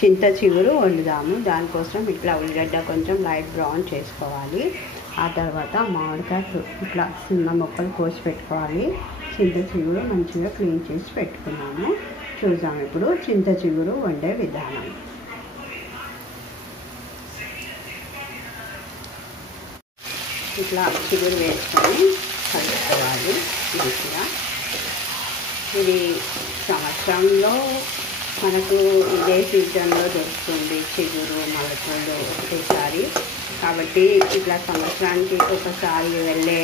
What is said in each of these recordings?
చింత చిగురు వండుదాము. దానికోసం ఇట్లా ఉల్లిగడ్డ కొంచెం లైట్ బ్రౌన్ చేసుకోవాలి. ఆ తర్వాత మామిడికాయ ఇట్లా చిన్న ముక్కలు కోసి పెట్టుకోవాలి. చింత చిగురు మంచిగా క్లీన్ చేసి పెట్టుకున్నాము. చూద్దాం ఇప్పుడు చింత చిగురు వండే విధానం. ఇట్లా చిగురు వేసుకొని కలుపుకోవాలి. మంచిగా ఇది సంవత్సరంలో మనకు ఇదే సీజన్లో దొరుకుతుంది చిగురు మలకలు ఒకేసారి. కాబట్టి ఇట్లా సంవత్సరానికి ఒకసారి వెళ్ళే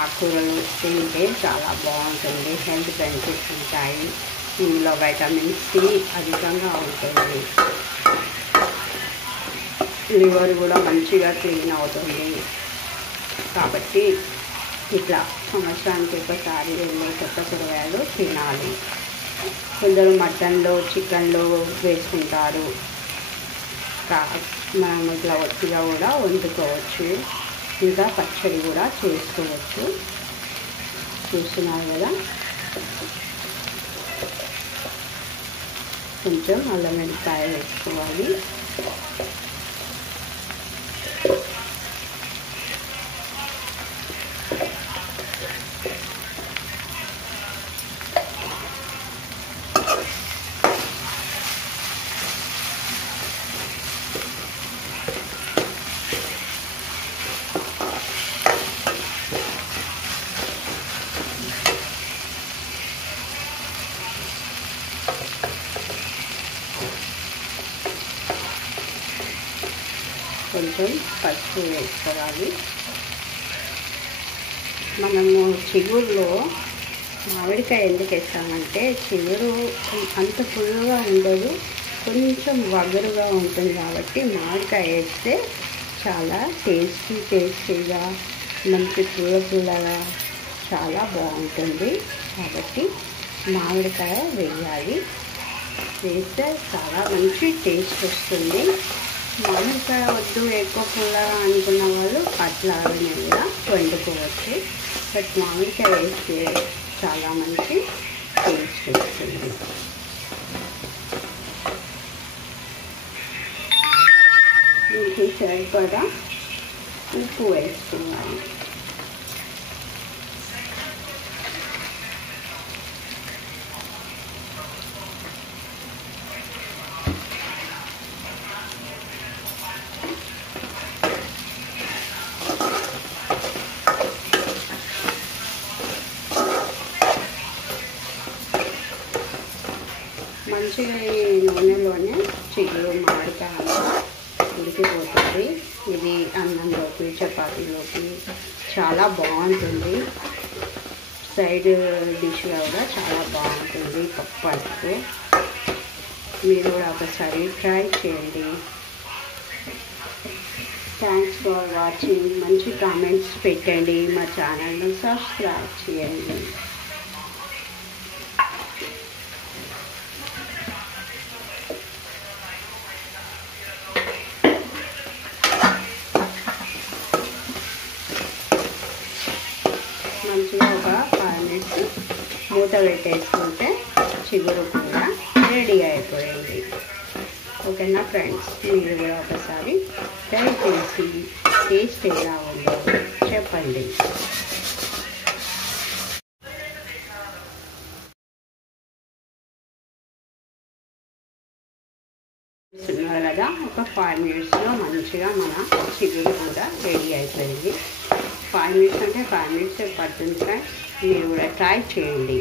ఆకుకూరలు తింటే చాలా బాగుంటుంది. హెల్త్ బెనిఫిట్స్ ఉంటాయి. ఇందులో వైటమిన్ సి అధికంగా ఉంటుంది. లివర్ కూడా మంచిగా క్లీన్ అవుతుంది. కాబట్టి ఇట్లా సంవత్సరానికి ఒకసారి వెళ్ళే కొత్త కూరగాయలు తినాలి. కొందరు మటన్లో చికెన్లో వేసుకుంటారు. మనం ఇట్లా ఒత్తిగా కూడా వండుకోవచ్చు. ఇంకా పచ్చడి కూడా చేసుకోవచ్చు. చూస్తున్నారు కదా, కొంచెం అల్లం వెల్లిపాయ వేసుకోవాలి. కొంచెం పసుపు వేసుకోవాలి. మనము చిగురులో మామిడికాయ ఎందుకు వేస్తామంటే చిగురు అంత పుల్లగా ఉండదు, కొంచెం వగరుగా ఉంటుంది. కాబట్టి మామిడికాయ వేస్తే చాలా టేస్టీగా మంచి పుల్లగా చాలా బాగుంటుంది. కాబట్టి మామిడికాయ వేయాలి. వేస్తే చాలా మంచి టేస్ట్ వస్తుంది. మామిడికాయ వద్దు ఎక్కువ పుల్లగా అనుకున్న వాళ్ళు అట్లానే కూడా వండుకోవచ్చు. బట్ మామిడికాయ వేస్తే చాలా మంచి టేస్ట్ వస్తుంది. దీనికి సరిపడా ఉప్పు వేసుకోవాలి. మంచిగా ఈ నూనెలోనే చిగురు మామిడికాయ ఉడికిపోతుంది. ఇది అన్నంలోకి చపాతీలోకి చాలా బాగుంటుంది. సైడ్ డిష్గా కూడా చాలా బాగుంటుంది పప్పుతో. మీరు కూడా ఒకసారి ట్రై చేయండి. Thanks for watching. మంచి కామెంట్స్ పెట్టండి. మా ఛానల్ను సబ్స్క్రైబ్ చేయండి. మంచిగా ఒక 5 మినిట్స్ మూత పెట్టేసుకుంటే చిగురు కూర రెడీ అయిపోయింది. ఓకేనా ఫ్రెండ్స్, మీరు కూడా ఒకసారి ట్రై చేసి టేస్ట్ ఎలా ఉందో చెప్పండి. చూస్తున్నారు కదా, ఒక 5 మినిట్స్లో మంచిగా మన చిగురు కూడా రెడీ అయిపోయింది. 5 మినిట్స్ అంటే 5 మినిట్స్ పడుతుంది ఫ్రెండ్స్. మీరు కూడా ట్రై చేయండి.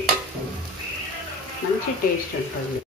మంచి టేస్ట్ ఉంటుంది.